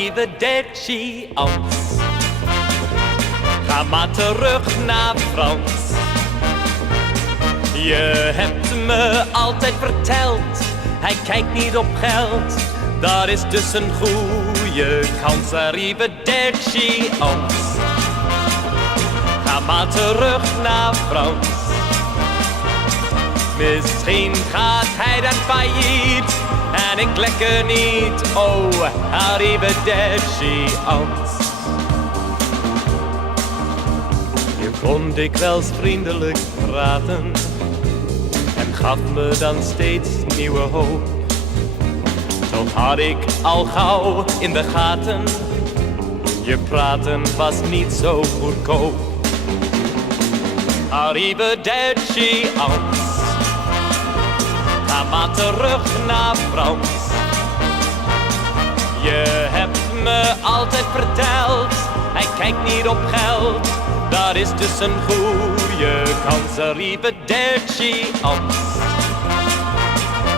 arrivederci, Ans. Ga maar terug naar Frans. Je hebt me altijd verteld, hij kijkt niet op geld. Dat is dus een goede kans, arrivederci, Ans. Ga maar terug naar Frans. Misschien gaat hij dan failliet en ik lekker niet. Oh, arrivederci, Ans. Je kon dikwijls vriendelijk praten en gaf me dan steeds nieuwe hoop. Toch had ik al gauw in de gaten, je praten was niet zo goedkoop. Arrivederci, Ans. Ga maar terug naar Frans. Je hebt me altijd verteld, hij kijkt niet op geld. Dat is dus een goede kans, arrivederci, Ans.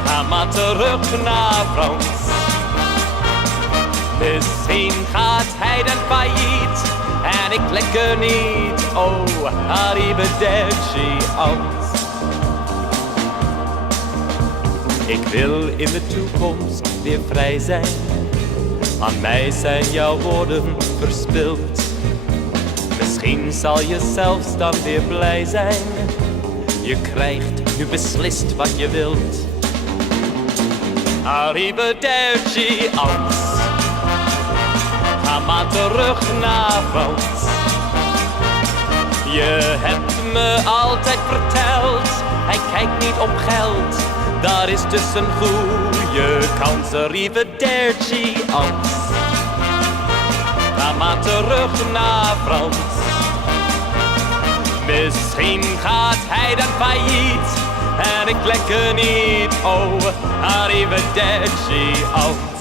Ga maar terug naar Frans. Misschien gaat hij dan failliet en ik lekker niet. Oh, arrivederci, Ans. Ik wil in de toekomst weer vrij zijn. Aan mij zijn jouw woorden verspild. Misschien zal je zelfs dan weer blij zijn. Je krijgt nu beslist wat je wilt. Arrivederci, Ans. Ga maar terug naar Frans. Je hebt me altijd verteld, hij kijkt niet op geld. Dat is dus een goede kans, arrivederci, Ans. Ga maar terug naar Frans. Misschien gaat hij dan failliet en ik lekker niet. Oh, arrivederci, Ans.